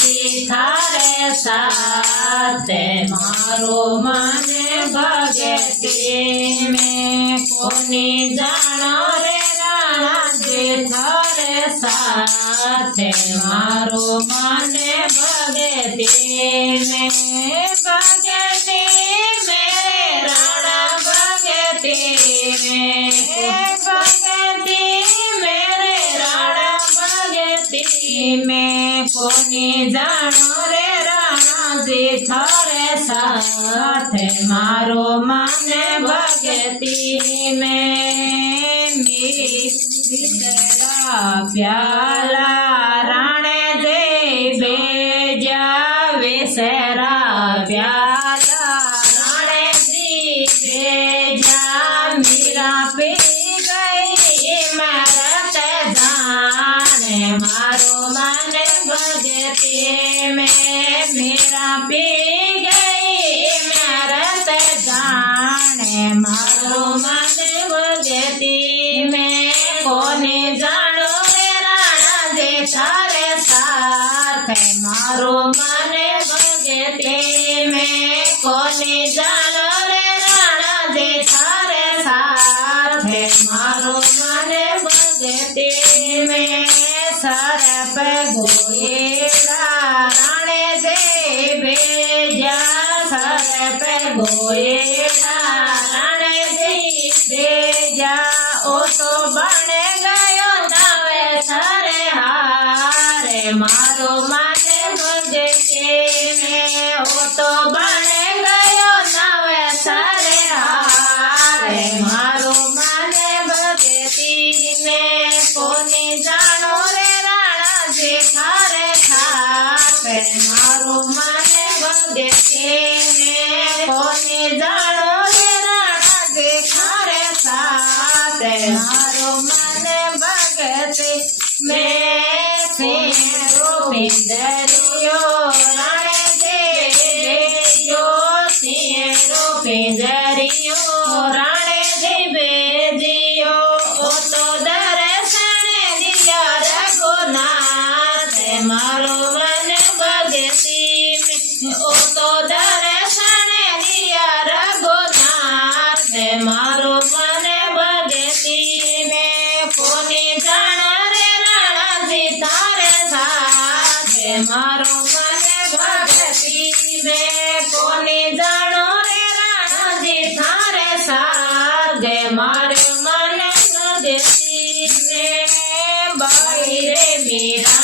जी थारे साथे मारो मन भगती में कोनी जानो रे राणा जी थारे साथे मारो मन भगती में भगती मेरे राणा भगती में भगती मेरे राणा भगती में कोनी जानो रे राणा जी थारे साथे मारो मन भगती में मिश्रा प्याला राणे जे भेजा विसरा प्याला राणे जी भेजा मीरा पी गई मरत जाने मारो मन भगती में मीरा पी गई मरत जाने मारो मन भगती में कोने जानो रे राणा जे थारे साथे मारो मन भगती में कोने जानो रे राणा जे थारे साथे मारो मन भगती में सरप गोएला राणे जे भेजा सरप गोएला राणे जी भेजा ओ तो बन गयो नवे सरे हारे मारो मन भगती में ओ तो बन गयो नवे सरे हारे मारो मन भगती में कोनी जानो रे राणा जी थारे साथे मारो मन भगती में कोनी जानो रे राणा जी थारे साथे मारो मन भगती में सिंह पिंजरियो राणे जे जो सिंह पिंजरियो राणे जे बेजियो ओ तो दर्शन दिया रघुनाथ मारो मन भगती में ओ तो दर्शन दिया रघुनाथ मारो मन भगती में कोनी जानो रे राणा जी थारे साथे मारो मन भगती में कोनी जानो रे राणा जी थारे साथे मारो मन भगती में बाई रे मीरा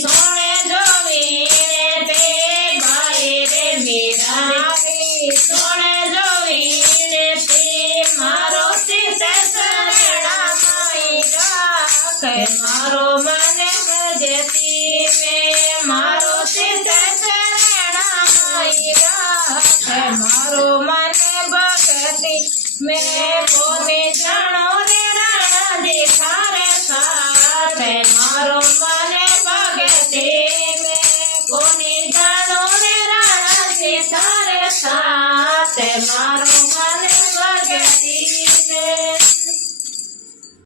सोने जो वीरे पे बाई रे मीरा सोने जो वीरे पे मारो चित शरणा माई राखे मारो मन भगती में मारो चित शरणा माई राखे मारो मन भगती में कोनी जानो रे राणा जी थारे साथे मारो मन भगती में कोनी जानो रे राणा जी थारे साथे मारो